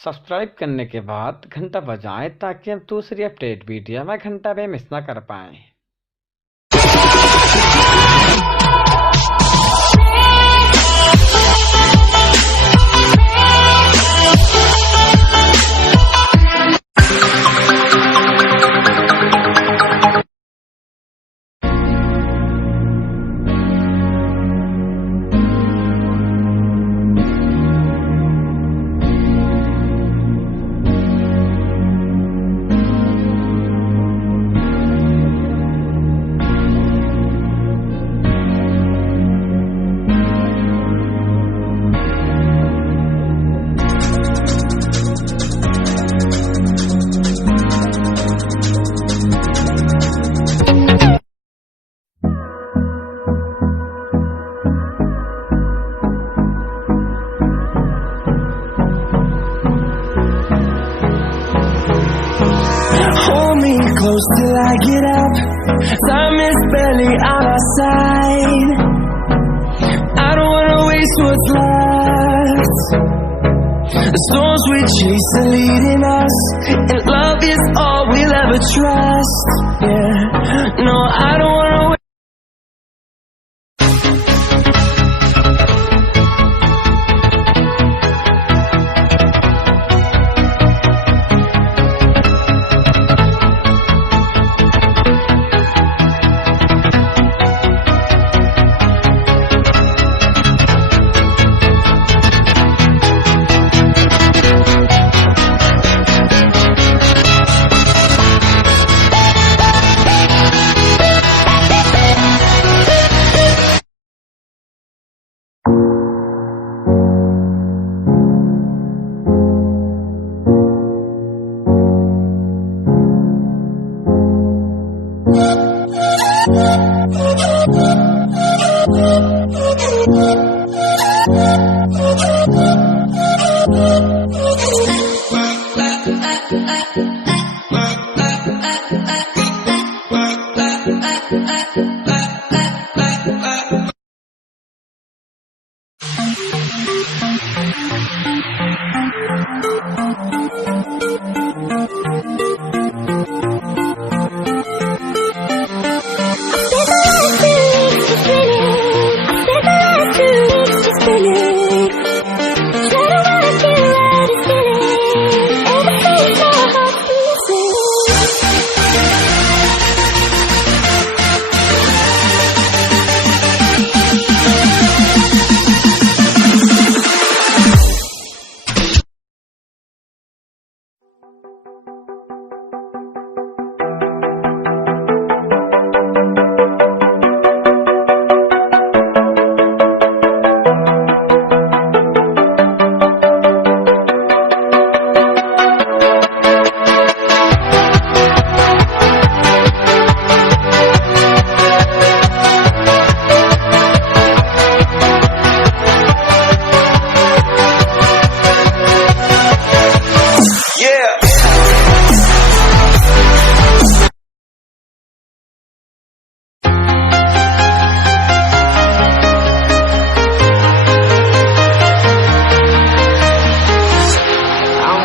Subscribe करने के बाद घंटा बजाएं ताकि हम दूसरी अपडेट वीडियो में घंटा पे मिस ना कर पाएं। Hold me close till I get up. Time is barely on our side. I don't wanna waste what's left. The storms we chase are leading us, and love is all we'll ever trust. Yeah, no, I don't wanna wait.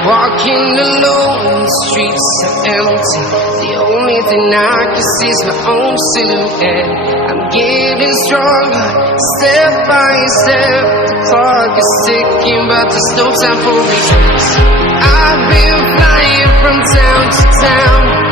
Walking alone, the streets are empty. The only thing I can see is my own silhouette. I'm getting stronger, step by step. The clock is ticking, but there's no time for regrets. I've been flying from town to town.